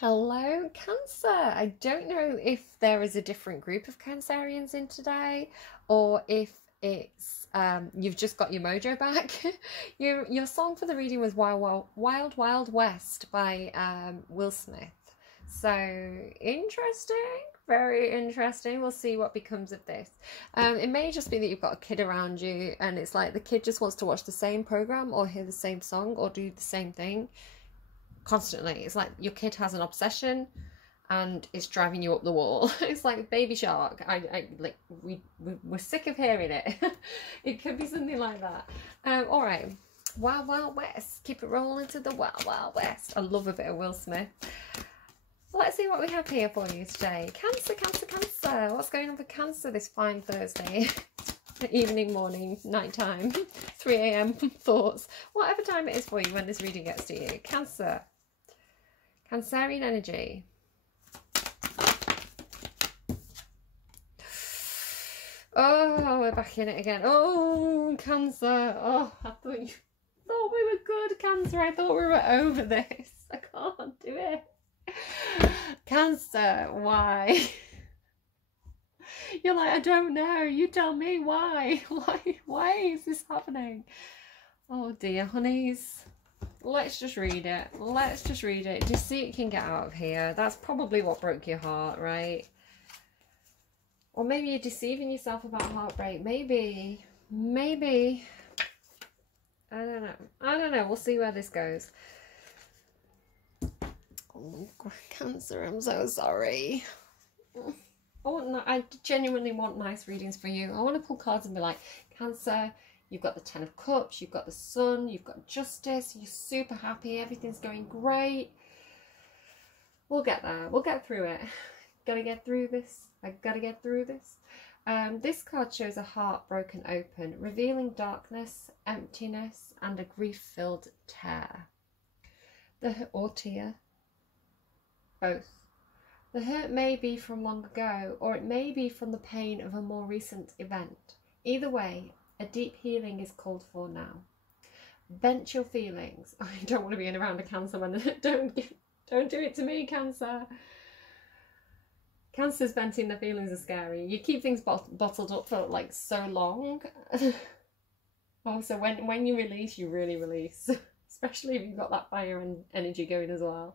Hello, Cancer. I don't know if there is a different group of Cancerians in today, or if it's you've just got your mojo back. Your song for the reading was Wild Wild West by Will Smith. So interesting, very interesting. We'll see what becomes of this. It may just be that you've got a kid around you, and it's like the kid just wants to watch the same program or hear the same song or do the same thing constantly. It's like your kid has an obsession and it's driving you up the wall. It's like Baby Shark. We're sick of hearing it. It could be something like that. All right, Wild Wild West. Keep it rolling to the Wild Wild West. I love a bit of Will Smith. Let's see what we have here for you today. Cancer, Cancer, Cancer. What's going on for Cancer this fine Thursday? Evening, morning, nighttime, 3 a.m. thoughts, whatever time it is for you when this reading gets to you. Cancer, Cancerian energy. Oh, we're back in it again. Oh, Cancer. Oh, I thought we were good, Cancer. I thought we were over this. I can't do it. Cancer, why? You're like, I don't know. You tell me why. Why is this happening? Oh dear, honeys. Let's just read it. Let's just read it. Just see what you can get out of here. That's probably what broke your heart, right? Or maybe you're deceiving yourself about heartbreak. Maybe. I don't know. We'll see where this goes. Oh, Cancer, I'm so sorry. I genuinely want nice readings for you. I want to pull cards and be like, Cancer, you've got the Ten of Cups, you've got the Sun, you've got Justice, you're super happy, everything's going great. We'll get there. We'll get through it. Gotta get through this. I gotta get through this. This card shows a heart broken open, revealing darkness, emptiness, and a grief-filled tear. Or tear. Both. The hurt may be from long ago, or it may be from the pain of a more recent event. Either way, a deep healing is called for now. Vent your feelings. I don't want to be in around a Cancer man. Don't do it to me, Cancer. Cancer's venting their feelings are scary. You keep things bottled up for like so long. Oh, so when you release, you really release. Especially if you've got that fire and energy going as well.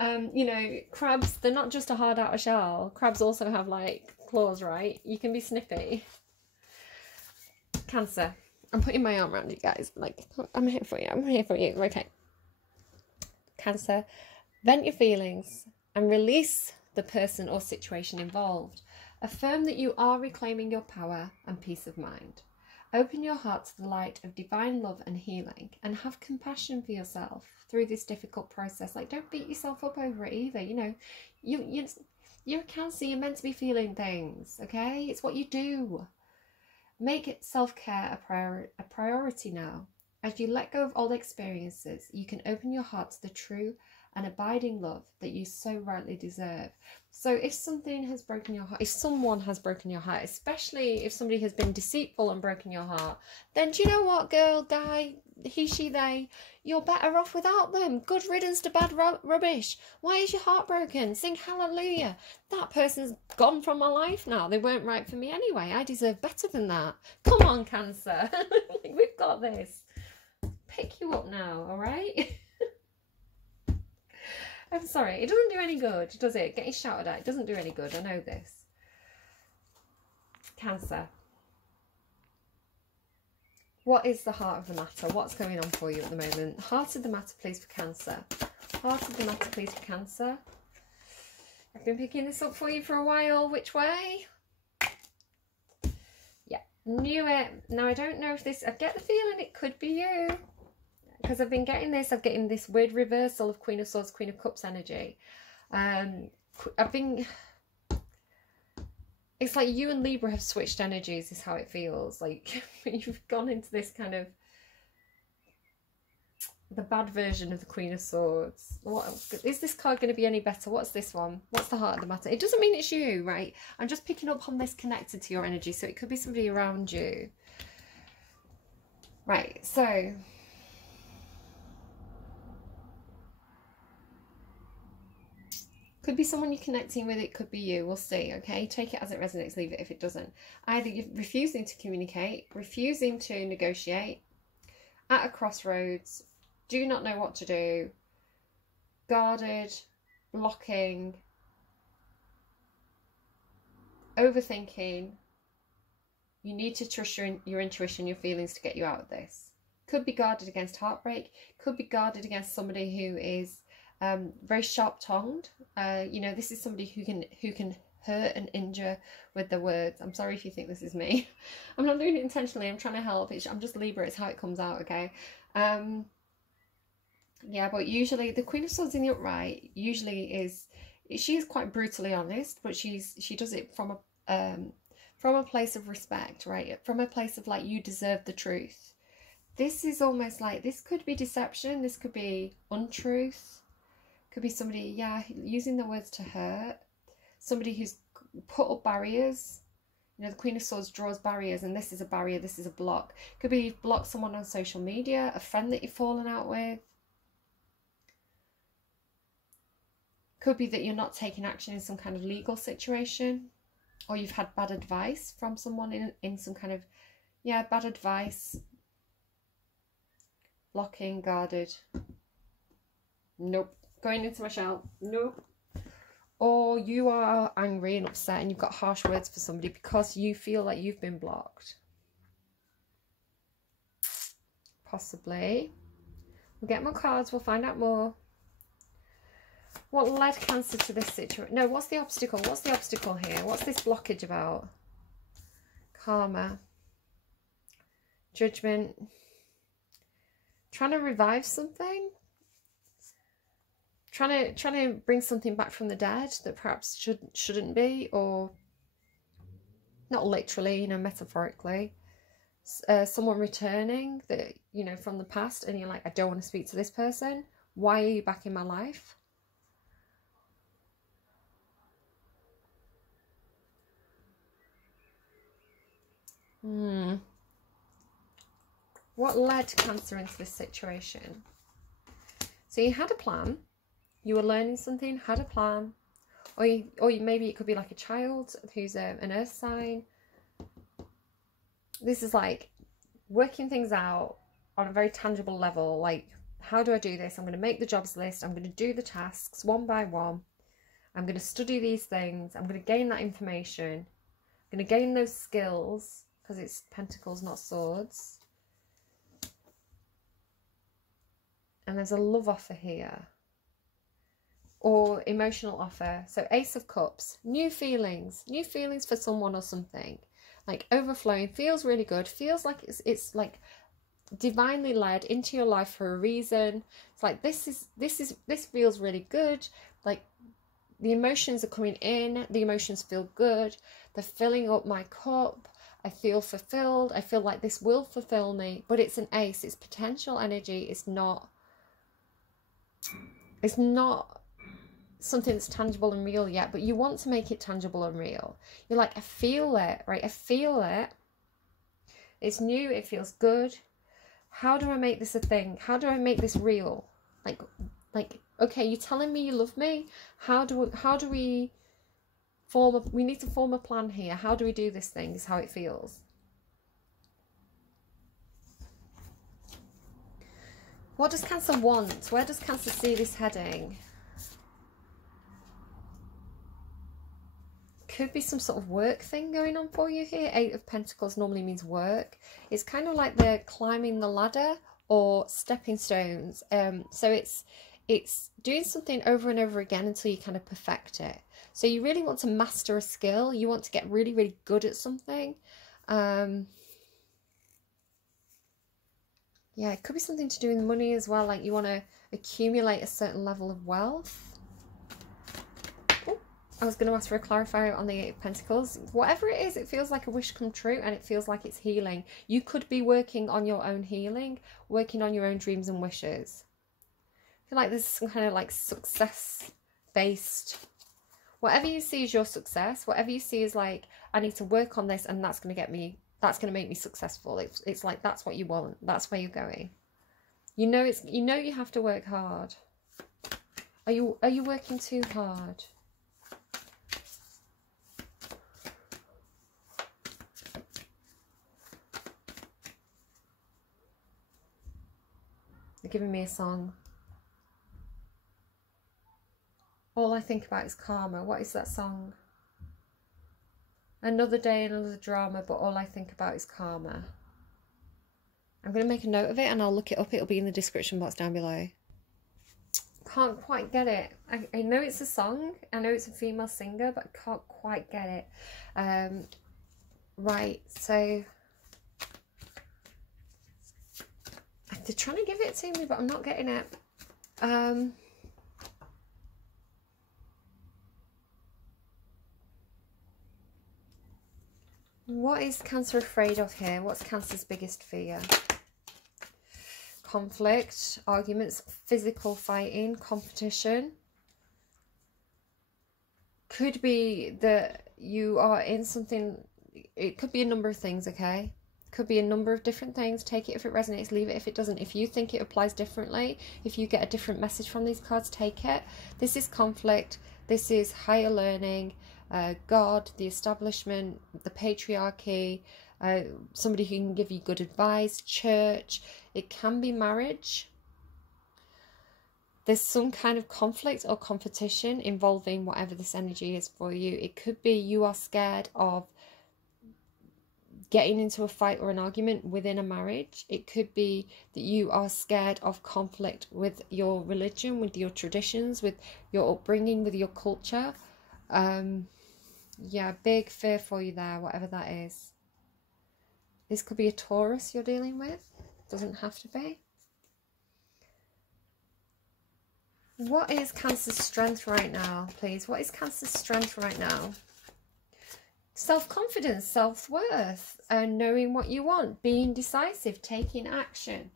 You know, crabs, they're not just a hard outer shell. Crabs also have like claws, right? You can be snippy. Cancer, I'm putting my arm around you guys. Like, I'm here for you. I'm here for you. Okay. Cancer, vent your feelings and release the person or situation involved. Affirm that you are reclaiming your power and peace of mind. Open your heart to the light of divine love and healing, and have compassion for yourself through this difficult process. Like, don't beat yourself up over it either. You know, you're a Cancer. You're meant to be feeling things. Okay, it's what you do. Make self-care a priority now. As you let go of old experiences, you can open your heart to the true and abiding love that you so rightly deserve. So if something has broken your heart, if someone has broken your heart, especially if somebody has been deceitful and broken your heart, then do you know what, girl, guy, he, she, they, you're better off without them. Good riddance to bad rubbish. Why is your heart broken? Sing hallelujah. That person's gone from my life now. They weren't right for me anyway. I deserve better than that. Come on, Cancer. We've got this. Pick you up now, all right? I'm sorry, it doesn't do any good, does it? Getting shouted at, it doesn't do any good, I know this. Cancer. What is the heart of the matter? What's going on for you at the moment? Heart of the matter, please, for Cancer. Heart of the matter, please, for Cancer. I've been picking this up for you for a while. Which way? Yeah, knew it. Now, I don't know if this... I get the feeling it could be you. Because I've been getting this, I'm getting this weird reversal of Queen of Swords, Queen of Cups energy. It's like you and Libra have switched energies, is how it feels. Like, you've gone into this kind of, the bad version of the Queen of Swords. What is this card going to be any better? What's this one? What's the heart of the matter? It doesn't mean it's you, right? I'm just picking up on this connected to your energy, so it could be somebody around you. Right, so... Could be someone you're connecting with, it could be you, we'll see, okay? Take it as it resonates, leave it if it doesn't. Either you're refusing to communicate, refusing to negotiate, at a crossroads, do not know what to do, guarded, blocking, overthinking. You need to trust your intuition, your feelings to get you out of this. Could be guarded against heartbreak, could be guarded against somebody who is very sharp-tongued. You know, this is somebody who can hurt and injure with their words. I'm sorry if you think this is me. I'm not doing it intentionally. I'm trying to help. I'm just Libra. It's how it comes out, okay? Yeah, but usually the Queen of Swords in the upright she is quite brutally honest, but she does it from a place of respect, right? From a place of like, you deserve the truth. This is almost like, this could be deception. This could be untruth. Could be somebody, yeah, using their words to hurt. Somebody who's put up barriers. You know, the Queen of Swords draws barriers, and this is a barrier, this is a block. Could be you've blocked someone on social media, a friend that you've fallen out with. Could be that you're not taking action in some kind of legal situation, or you've had bad advice from someone in some kind of, yeah, bad advice. Blocking, guarded. Nope. Going into my shell. Nope. Or you are angry and upset and you've got harsh words for somebody because you feel like you've been blocked. Possibly. We'll get more cards. We'll find out more. What led Cancer to this situation? No, what's the obstacle? What's the obstacle here? What's this blockage about? Karma. Judgment. Trying to revive something? Trying to bring something back from the dead that perhaps shouldn't be, or not literally, you know, metaphorically. Someone returning that, you know, from the past, and you're like, I don't want to speak to this person. Why are you back in my life? What led Cancer into this situation? So you had a plan. You were learning something, had a plan, or maybe it could be like a child who's an earth sign. This is like working things out on a very tangible level. Like, how do I do this? I'm going to make the jobs list. I'm going to do the tasks one by one. I'm going to study these things. I'm going to gain that information. I'm going to gain those skills, because it's pentacles, not swords. And there's a love offer here. Or emotional offer. So Ace of Cups, new feelings for someone or something, like overflowing, feels really good, feels like it's like divinely led into your life for a reason. It's like this feels really good, like the emotions are coming in, the emotions feel good, they're filling up my cup, I feel fulfilled, I feel like this will fulfill me. But it's an ace, it's potential energy, it's not something that's tangible and real yet, but you want to make it tangible and real. You're like, I feel it, right? I feel it. It's new, it feels good. How do I make this a thing? How do I make this real? Like, okay, you're telling me you love me. How do we we need to form a plan here. How do we do this thing? Is how it feels. What does Cancer want? Where does Cancer see this heading? Could be some sort of work thing going on for you here. 8 of Pentacles normally means work. It's kind of like they're climbing the ladder or stepping stones. So it's doing something over and over again until you kind of perfect it. So you really want to master a skill. You want to get really, really good at something. Yeah, it could be something to do with money as well. Like you want to accumulate a certain level of wealth. I was going to ask for a clarifier on the 8 of Pentacles. Whatever it is, it feels like a wish come true, and it feels like it's healing. You could be working on your own healing, working on your own dreams and wishes. I feel like there's some kind of like success-based... Whatever you see as your success, whatever you see as like, I need to work on this and that's going to make me successful. It's like, that's what you want. That's where you're going. You know you have to work hard. Are you working too hard? They're giving me a song. All I think about is karma. What is that song? Another day, another drama, but all I think about is karma. I'm going to make a note of it and I'll look it up. It'll be in the description box down below. Can't quite get it. I know it's a song. I know it's a female singer, but I can't quite get it. Right, so they're trying to give it to me, but I'm not getting it. What is Cancer afraid of here? What's Cancer's biggest fear? Conflict, arguments, physical fighting, competition. Could be that you are in something. It could be a number of things, okay? Could be a number of different things. Take it if it resonates, leave it if it doesn't. If you think it applies differently, if you get a different message from these cards, take it. This is conflict. This is higher learning. God, the establishment, the patriarchy, somebody who can give you good advice, church. It can be marriage. There's some kind of conflict or competition involving whatever this energy is for you. It could be you are scared of getting into a fight or an argument within a marriage. It could be that you are scared of conflict with your religion, with your traditions, with your upbringing, with your culture. Yeah, big fear for you there, whatever that is. This could be a Taurus you're dealing with. Doesn't have to be. What is Cancer's strength right now, please? What is Cancer's strength right now? Self-confidence, self-worth, knowing what you want, being decisive, taking action.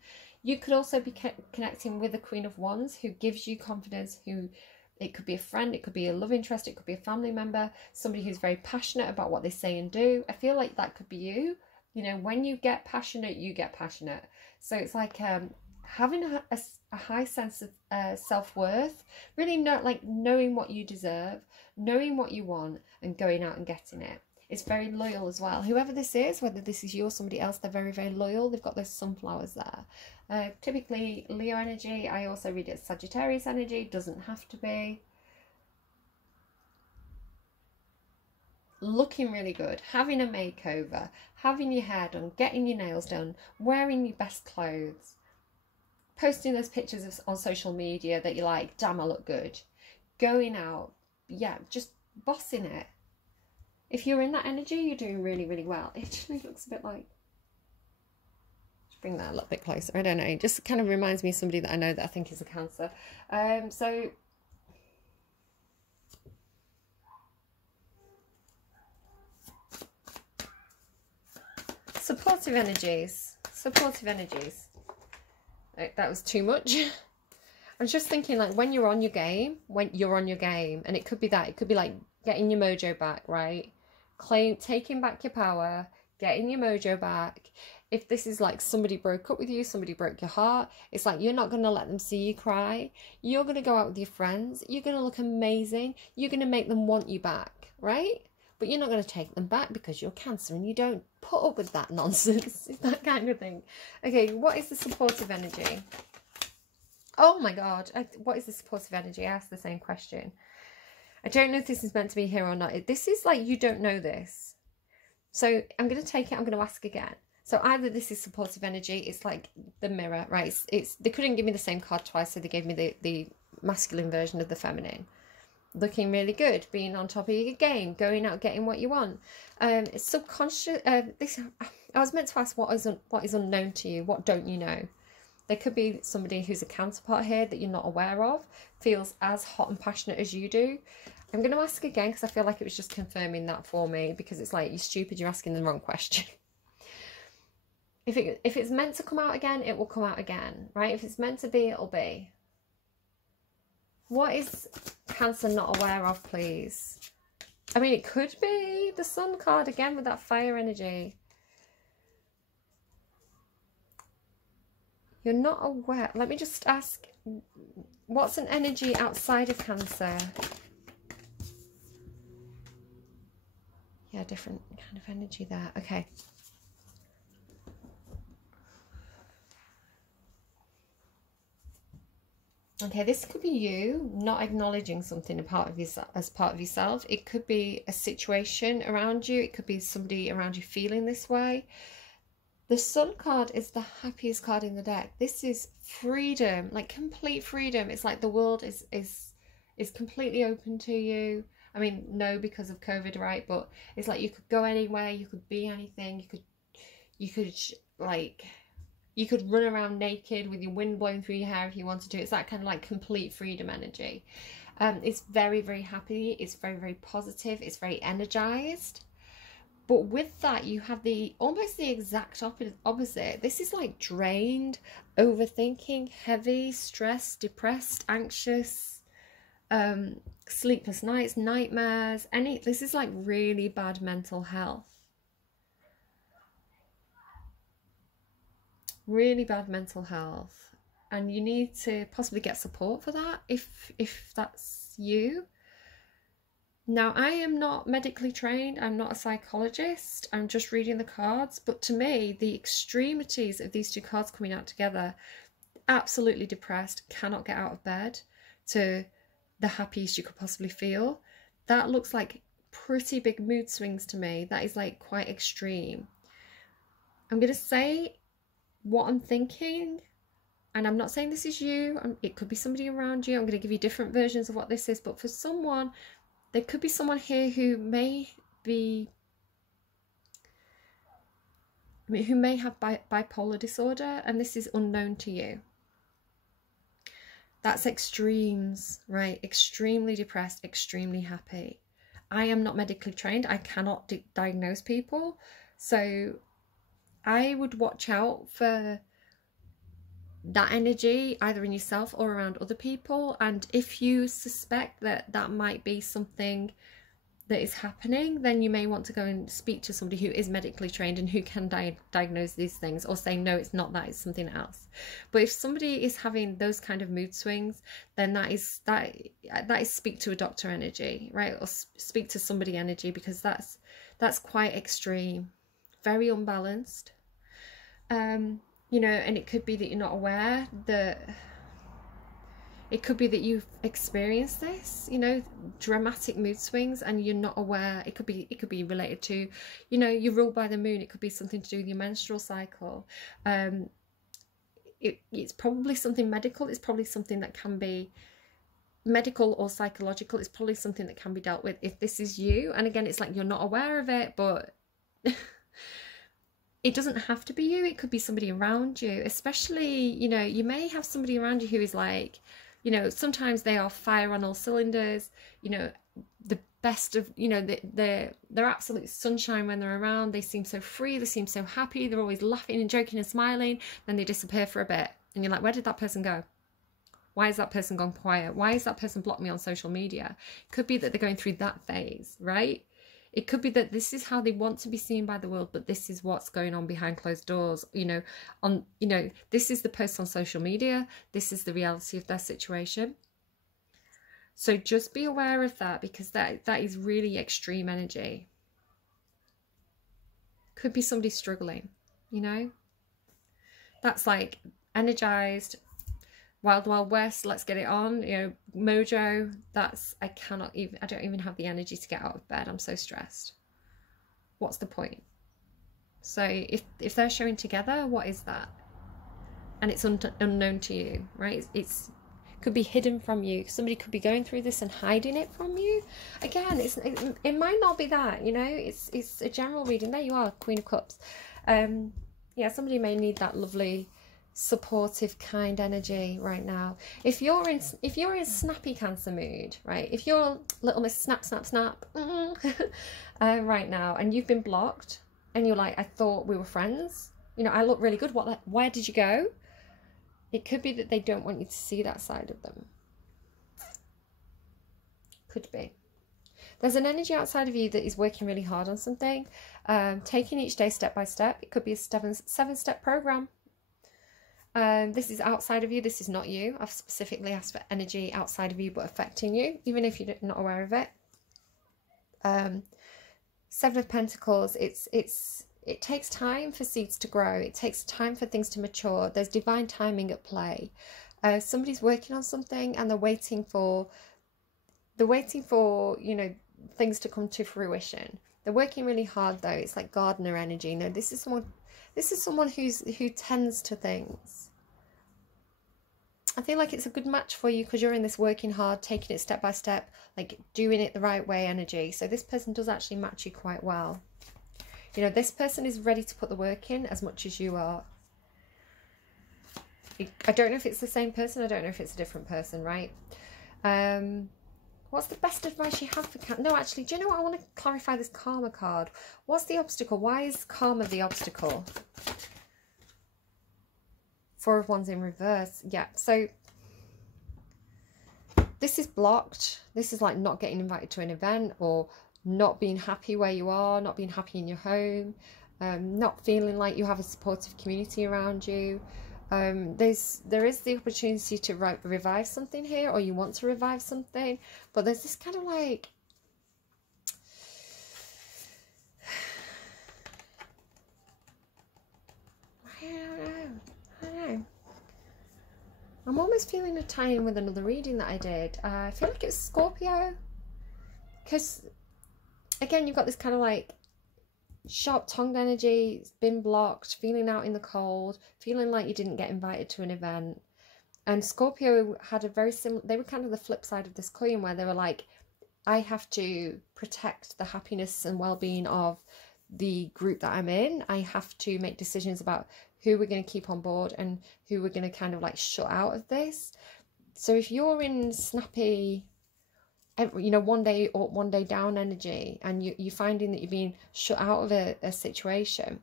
You could also be connecting with the Queen of Wands, who gives you confidence, who... It could be a friend, it could be a love interest, it could be a family member, somebody who's very passionate about what they say and do. I feel like that could be you. You know, when you get passionate, you get passionate. So it's like having a high sense of self-worth, really knowing what you deserve, knowing what you want and going out and getting it. It's very loyal as well. Whoever this is, whether this is you or somebody else, they're very, very loyal. They've got those sunflowers there. Typically Leo energy. I also read it as Sagittarius energy. Doesn't have to be. Looking really good. Having a makeover. Having your hair done. Getting your nails done. Wearing your best clothes. Posting those pictures on social media that you're like, damn, I look good. Going out. Yeah, just bossing it. If you're in that energy, you're doing really, really well. It just looks a bit like... Just bring that a little bit closer. I don't know. It just kind of reminds me of somebody that I know that I think is a Cancer. So... Supportive energies. Supportive energies. That was too much. I'm just thinking, like, when you're on your game, and it could be that. It could be like getting your mojo back, right? Taking back your power, getting your mojo back. If this is like somebody broke up with you, somebody broke your heart, it's like you're not going to let them see you cry. You're going to go out with your friends. You're going to look amazing. You're going to make them want you back, right? But you're not going to take them back because you're Cancer and you don't put up with that nonsense. That kind of thing. Okay, what is the supportive energy? Oh my God. What is the supportive energy? I asked the same question. I don't know if this is meant to be here or not. This is like you don't know this. So I'm going to take it. I'm going to ask again. So either this is supportive energy. It's like the mirror, right? They couldn't give me the same card twice. So they gave me the masculine version of the feminine. Looking really good. Being on top of your game. Going out, getting what you want. It's subconscious. I was meant to ask what is unknown to you. What don't you know? There could be somebody who's a counterpart here that you're not aware of. Feels as hot and passionate as you do. I'm going to ask again because I feel like it was just confirming that for me, because it's like, you're stupid, you're asking the wrong question. If it's meant to come out again, it will come out again, right? If it's meant to be, it'll be. What is Cancer not aware of, please? I mean, it could be the Sun card again with that fire energy. You're not aware. Let me just ask, What's an energy outside of Cancer? Yeah, different kind of energy there. Okay. Okay, this could be you not acknowledging something as part of yourself. It could be a situation around you. It could be somebody around you feeling this way. The Sun card is the happiest card in the deck. This is freedom, like complete freedom. It's like the world is completely open to you. I mean, no, because of COVID, right? But it's like you could go anywhere, you could be anything, you could run around naked with your wind blowing through your hair if you wanted to. It's that kind of like complete freedom energy. It's very, very happy. It's very, very positive. It's very energized. But with that, you have almost the exact opposite. This is like drained, overthinking, heavy, stressed, depressed, anxious, sleepless nights, nightmares. This is like really bad mental health. Really bad mental health, and you need to possibly get support for that if that's you. Now, I am not medically trained, I'm not a psychologist, I'm just reading the cards, but to me, the extremities of these two cards coming out together, absolutely depressed, cannot get out of bed, to the happiest you could possibly feel. That looks like pretty big mood swings to me. That is like quite extreme. I'm going to say what I'm thinking, and I'm not saying this is you. It could be somebody around you. I'm going to give you different versions of what this is, but for someone, there could be someone here who may have bipolar disorder, and this is unknown to you. That's extremes, right? Extremely depressed, extremely happy. I am not medically trained. I cannot diagnose people, so I would watch out for that energy either in yourself or around other people. And if you suspect that that might be something that is happening, then you may want to go and speak to somebody who is medically trained and who can diagnose these things, or say, no, it's not that, it's something else. But if somebody is having those kind of mood swings, then that is speak to a doctor energy, right? Or speak to somebody energy, because that's quite extreme, very unbalanced. You know, and it could be that you're not aware, that it could be that you've experienced this, you know, dramatic mood swings, and you're not aware. It could be related to, you know, you're ruled by the moon. It could be something to do with your menstrual cycle. It's probably something medical. It's probably something that can be medical or psychological. It's probably something that can be dealt with if this is you. And again, it's like you're not aware of it, but it doesn't have to be you. It could be somebody around you, especially, you know, you may have somebody around you who is like, you know, sometimes they are fire on all cylinders, you know, the best of, you know, they're absolute sunshine when they're around. They seem so free, they seem so happy, they're always laughing and joking and smiling. Then they disappear for a bit and you're like, where did that person go? Why has that person gone quiet? Why has that person blocked me on social media? Could be that they're going through that phase, right? It could be that this is how they want to be seen by the world, but this is what's going on behind closed doors. You know, this is the post on social media. This is the reality of their situation. So just be aware of that, because that is really extreme energy. Could be somebody struggling, you know. That's like energized, Wild Wild West, let's get it on, you know, mojo. I don't even have the energy to get out of bed. I'm so stressed. What's the point? So if they're showing together, what is that? And it's unknown to you, right? It's could be hidden from you. Somebody could be going through this and hiding it from you. Again, it might not be that, you know. It's a general reading. There you are, Queen of Cups. Yeah, somebody may need that lovely, supportive, kind energy right now. If you're in snappy Cancer mood, right? If you're little Miss Snap right now, and you've been blocked, and you're like, I thought we were friends, you know, I look really good, where did you go? It could be that they don't want you to see that side of them. Could be. There's an energy outside of you that is working really hard on something, taking each day step by step. It could be a 7-step program. This is outside of you. This is not you. I've specifically asked for energy outside of you but affecting you, even if you're not aware of it. Seven of Pentacles, it takes time for seeds to grow. It takes time for things to mature. There's divine timing at play. Somebody's working on something and they're waiting for, you know, things to come to fruition. They're working really hard though. It's like gardener energy. You know, this is someone who tends to things. I feel like it's a good match for you because you're in this working hard, taking it step by step, like doing it the right way energy. So this person does actually match you quite well. You know, this person is ready to put the work in as much as you are. I don't know if it's the same person. I don't know if it's a different person, right? What's the best advice you have for Cancer? No, actually, do you know what? I want to clarify this karma card. What's the obstacle? Why is karma the obstacle? Four of Wands in reverse. Yeah, so this is blocked. This is like not getting invited to an event, or not being happy where you are, not being happy in your home, not feeling like you have a supportive community around you. There is the opportunity to revive something here, or you want to revive something, but there's this kind of like, I don't know. I'm almost feeling a tie-in with another reading that I did. I feel like it was Scorpio, because again, you've got this kind of like sharp-tongued energy. It's been blocked, feeling out in the cold, feeling like you didn't get invited to an event. And Scorpio had a very similar, they were kind of the flip side of this coin, where they were like, I have to protect the happiness and well-being of the group that I'm in. I have to make decisions about who we're going to keep on board and who we're going to kind of like shut out of this. So if you're in snappy, you know, one day up, one day down energy, and you're finding that you're being shut out of a situation,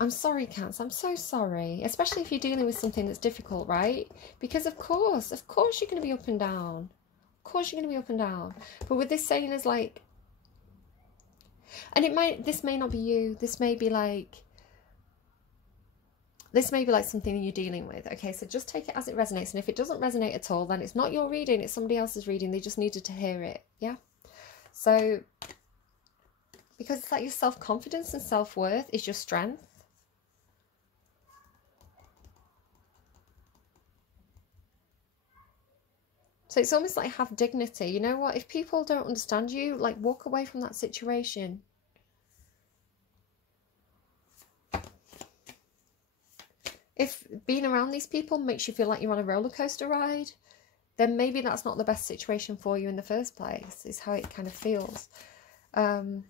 I'm sorry, Cancer, I'm so sorry, especially if you're dealing with something that's difficult, right? Because of course you're going to be up and down. Of course you're going to be up and down. But with this saying is like, and this may not be you, this may be like something you're dealing with. Okay, so just take it as it resonates. And if it doesn't resonate at all, then it's not your reading, it's somebody else's reading. They just needed to hear it. Yeah. So, because it's like your self-confidence and self-worth is your strength. So it's almost like have dignity. You know what? If people don't understand you, like walk away from that situation. If being around these people makes you feel like you're on a roller coaster ride, then maybe that's not the best situation for you in the first place, is how it kind of feels. You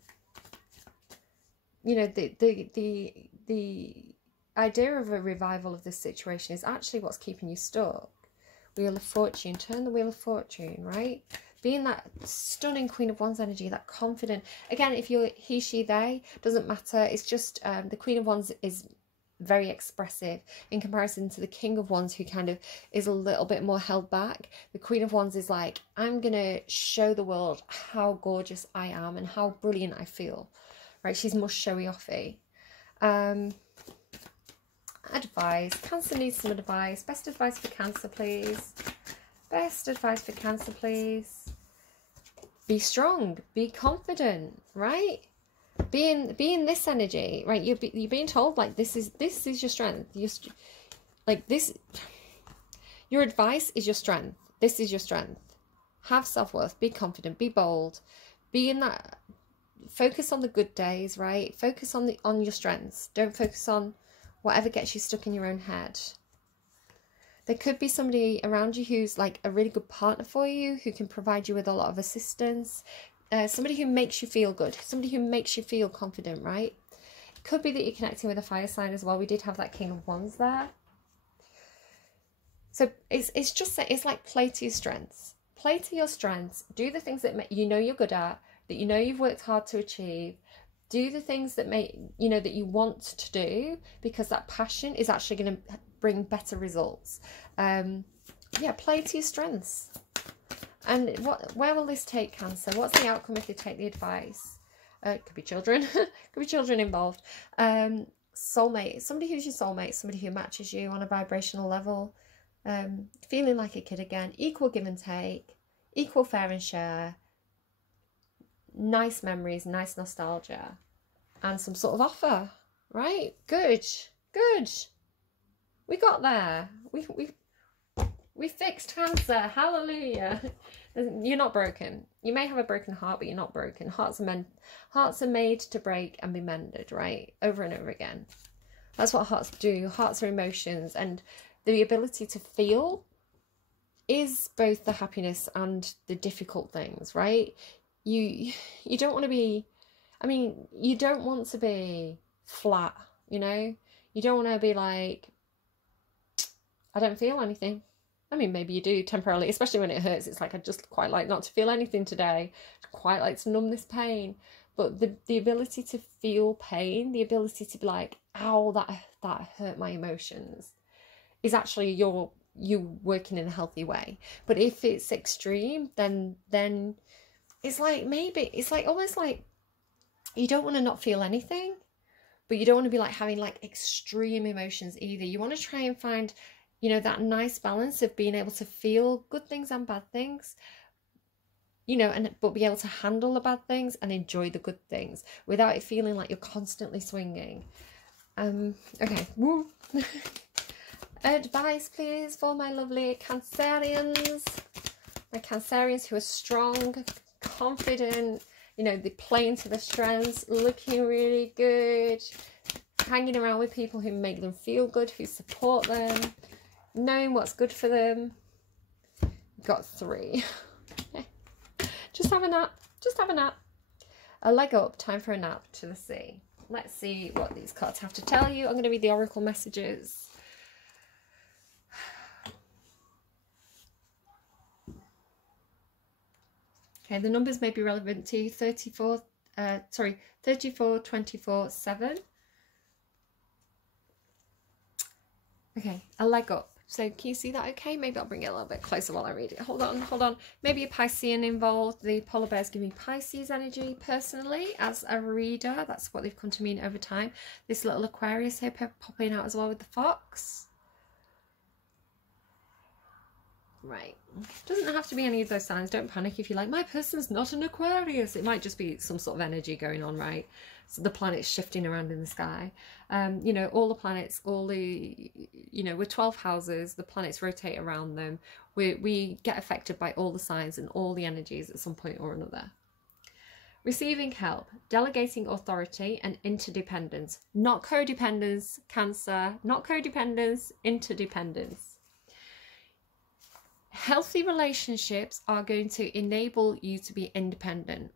know, the idea of a revival of this situation is actually what's keeping you stuck. Wheel of Fortune, turn the Wheel of Fortune, right? Being that stunning Queen of Wands energy, that confident. Again, if you're he, she, they, doesn't matter. It's just the Queen of Wands is very expressive in comparison to the King of Wands, who kind of is a little bit more held back. The Queen of Wands is like, I'm gonna show the world how gorgeous I am and how brilliant I feel, right? She's more showy offy. Advice. Cancer needs some advice. Best advice for Cancer, please. Best advice for Cancer, please. Be strong, be confident, right? Be in this energy, right? You're being told like this is your strength. Your advice is your strength. This is your strength. Have self-worth. Be confident. Be bold. Be in that. Focus on the good days, right? Focus on your strengths. Don't focus on whatever gets you stuck in your own head. There could be somebody around you who's like a really good partner for you, who can provide you with a lot of assistance. Somebody who makes you feel good, somebody who makes you feel confident, right? It could be that you're connecting with a fire sign as well. We did have that King of Wands there. So it's just that it's like play to your strengths. Play to your strengths. Do the things that you know you're good at, that you know you've worked hard to achieve. Do the things that that you want to do, because that passion is actually going to bring better results. Yeah, play to your strengths. And where will this take Cancer? What's the outcome if they take the advice? It could be children. Could be children involved. soulmate, somebody who's your soulmate, somebody who matches you on a vibrational level, feeling like a kid again, equal give and take, equal fair and share, nice memories, nice nostalgia, and some sort of offer, right? Good. We got there. We fixed Cancer. Hallelujah. You're not broken. You may have a broken heart, but you're not broken. Hearts are made to break and be mended, right? Over and over again. That's what hearts do. Hearts are emotions, and the ability to feel is both the happiness and the difficult things, right? You don't want to be, you don't want to be flat, you know? You don't want to be like, I don't feel anything. Maybe you do temporarily, especially when it hurts. It's like, I just quite like not to feel anything today. I'd quite like to numb this pain. But the ability to feel pain, the ability to be like, ow, that hurt my emotions, is actually you working in a healthy way. But if it's extreme, then it's like, maybe, it's like almost like you don't want to not feel anything, but you don't want to be like having like extreme emotions either. You want to try and find, that nice balance of being able to feel good things and bad things, but be able to handle the bad things and enjoy the good things without it feeling like you're constantly swinging. Okay. Woo. Advice, please, for my lovely Cancerians. My Cancerians who are strong, confident, they're playing to their strengths, looking really good, hanging around with people who make them feel good, who support them, knowing what's good for them. Got 3. Just have a nap. A leg up, time for a nap to the sea. Let's see what these cards have to tell you. I'm going to read the oracle messages. Okay, the numbers may be relevant to you. 34, 24, 7. Okay, a leg up. So can you see that okay? Maybe I'll bring it a little bit closer while I read it. Hold on. Maybe a Piscean involved. The polar bears give me Pisces energy personally as a reader. That's what they've come to mean over time. This little Aquarius here popping out as well with the fox. Right. Doesn't have to be any of those signs. Don't panic if you're like, my person's not an Aquarius. It might just be some sort of energy going on, right? So the planets shifting around in the sky. All the planets, we're 12 houses. The planets rotate around them. We get affected by all the signs and all the energies at some point or another. Receiving help, delegating authority and interdependence. Not codependence, Cancer. Not codependence, interdependence. Healthy relationships are going to enable you to be independent.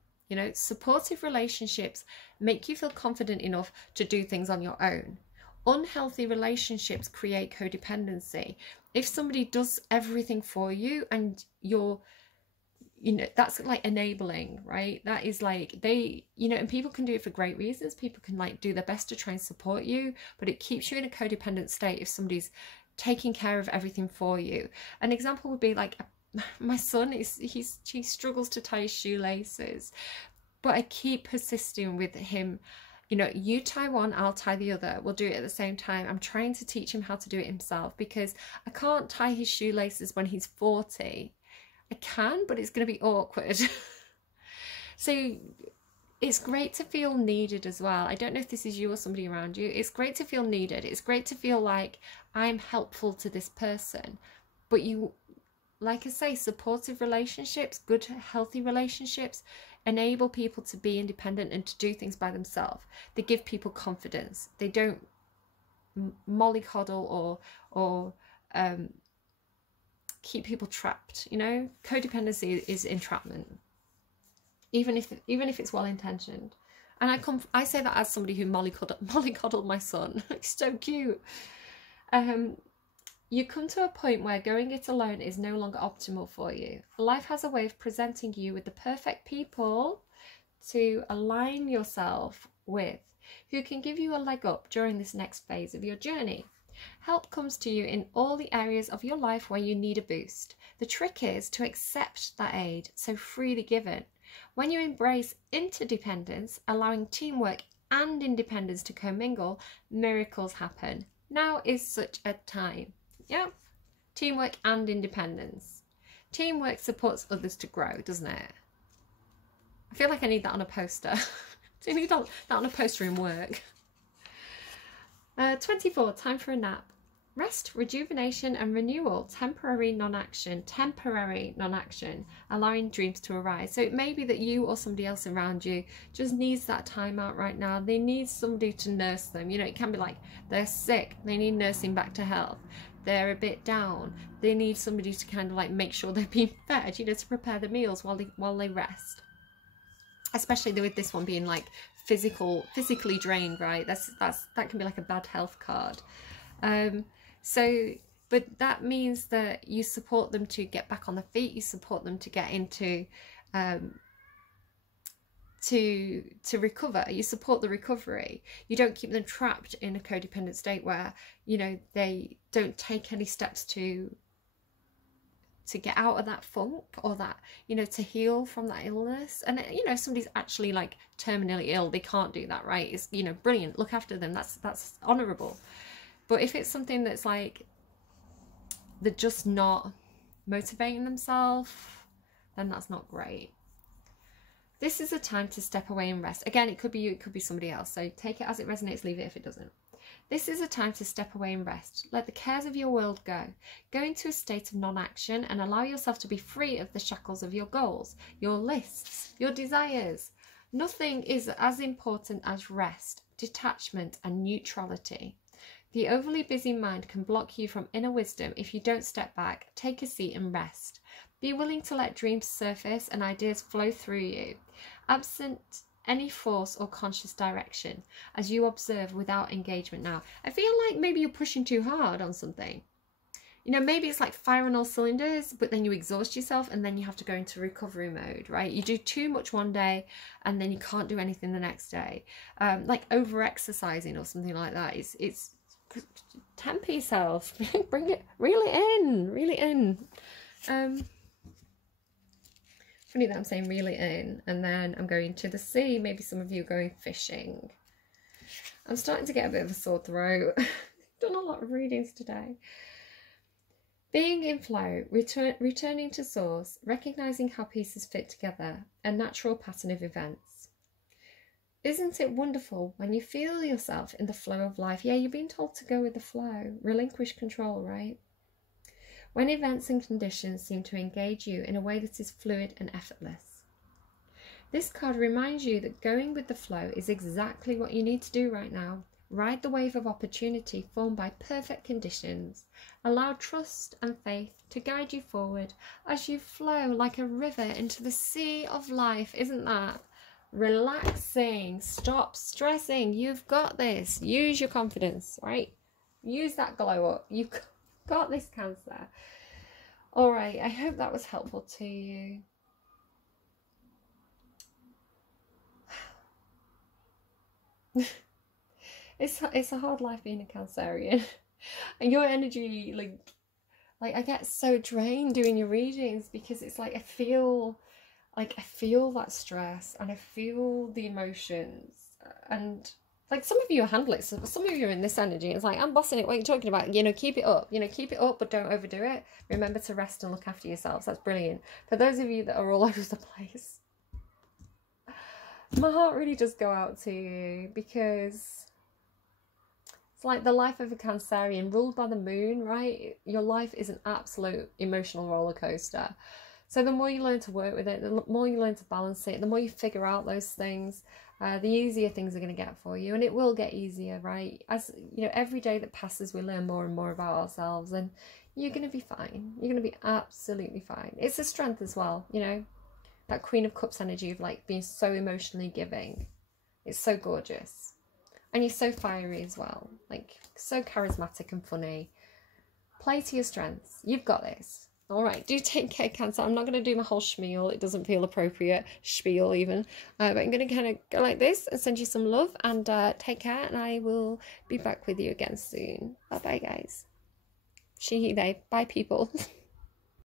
Supportive relationships make you feel confident enough to do things on your own. Unhealthy relationships create codependency. If somebody does everything for you and you're, that's like enabling, right? That is like and people can do it for great reasons. People can like do their best to try and support you, but it keeps you in a codependent state if somebody's taking care of everything for you. An example would be like my son he struggles to tie his shoelaces, but I keep persisting with him. You tie one, I'll tie the other. We'll do it at the same time. I'm trying to teach him how to do it himself because I can't tie his shoelaces when he's 40. I can, but it's going to be awkward. So it's great to feel needed as well. I don't know if this is you or somebody around you. It's great to feel needed. It's great to feel like I'm helpful to this person. But like I say, supportive relationships, good, healthy relationships, enable people to be independent and to do things by themselves. They give people confidence. They don't mollycoddle or keep people trapped. Codependency is entrapment. Even if it's well intentioned, and I say that as somebody who mollycoddled my son. He's so cute. You come to a point where going it alone is no longer optimal for you. Life has a way of presenting you with the perfect people to align yourself with, who can give you a leg up during this next phase of your journey. Help comes to you in all the areas of your life where you need a boost. The trick is to accept that aid, so freely given. When you embrace interdependence, allowing teamwork and independence to commingle, miracles happen. Now is such a time. Yeah. Teamwork and independence. Teamwork supports others to grow, doesn't it? I feel like I need that on a poster. I need that on a poster in work. 24, time for a nap. Rest, rejuvenation and renewal, temporary non-action, allowing dreams to arise. So it may be that you or somebody else around you just needs that time out right now. They need somebody to nurse them. You know, it can be like they're sick, they need nursing back to health. They're a bit down, they need somebody to kind of like make sure they're being fed, you know, to prepare the meals while they rest. Especially with this one being like physically drained, right? That can be like a bad health card. But that means that you support them to get back on their feet, you support them to get into to recover, you support the recovery. You don't keep them trapped in a codependent state where, you know, they don't take any steps to get out of that funk, or that, you know, to heal from that illness. And, you know, if somebody's actually like terminally ill, they can't do that, right? It's, you know, brilliant, look after them, that's honorable. But if it's something that's like they're just not motivating themselves, then that's not great. This is a time to step away and rest. Again, it could be you, it could be somebody else, so take it as it resonates, leave it if it doesn't. This is a time to step away and rest. Let the cares of your world go. Go into a state of non-action and allow yourself to be free of the shackles of your goals, your lists, your desires. Nothing is as important as rest, detachment and neutrality. The overly busy mind can block you from inner wisdom if you don't step back, take a seat and rest. Be willing to let dreams surface and ideas flow through you, absent any force or conscious direction, as you observe without engagement. Now, I feel like maybe you're pushing too hard on something. You know, maybe it's like firing all cylinders, but then you exhaust yourself and then you have to go into recovery mode, right? You do too much one day and then you can't do anything the next day. Like over-exercising or something like that. It's temper yourself. Bring it, reel it in. Funny that I'm saying reel it in, and then I'm going to the sea. Maybe some of you are going fishing. I'm starting to get a bit of a sore throat. Done a lot of readings today. Being in flow, returning to source, recognizing how pieces fit together, a natural pattern of events. Isn't it wonderful when you feel yourself in the flow of life? Yeah, you're being told to go with the flow, relinquish control, right? When events and conditions seem to engage you in a way that is fluid and effortless. This card reminds you that going with the flow is exactly what you need to do right now. Ride the wave of opportunity formed by perfect conditions. Allow trust and faith to guide you forward as you flow like a river into the sea of life. Isn't that relaxing? Stop stressing. You've got this. Use your confidence, right? Use that glow up. You've got this, Cancer. All right, I hope that was helpful to you. It's a hard life being a Cancerian. And your energy, like I get so drained doing your readings, because it's like I feel that stress and I feel the emotions, and like some of you handle it, so some of you are in this energy. It's like, I'm bossing it, what are you talking about? You know, keep it up, but don't overdo it. Remember to rest and look after yourselves. That's brilliant. For those of you that are all over the place, my heart really does go out to you, because it's like the life of a Cancerian ruled by the moon, right? Your life is an absolute emotional roller coaster. So the more you learn to work with it, the more you learn to balance it, the more you figure out those things, the easier things are going to get for you. And it will get easier, right? As you know, every day that passes, we learn more and more about ourselves, and you're going to be fine. You're going to be absolutely fine. It's a strength as well, you know, that Queen of Cups energy of like being so emotionally giving. It's so gorgeous. And you're so fiery as well, like so charismatic and funny. Play to your strengths. You've got this. All right, do take care, Cancer. I'm not going to do my whole spiel. It doesn't feel appropriate, spiel even. But I'm going to kind of go like this and send you some love, and take care, and I will be back with you again soon. Bye-bye, guys. She, they. Bye, people.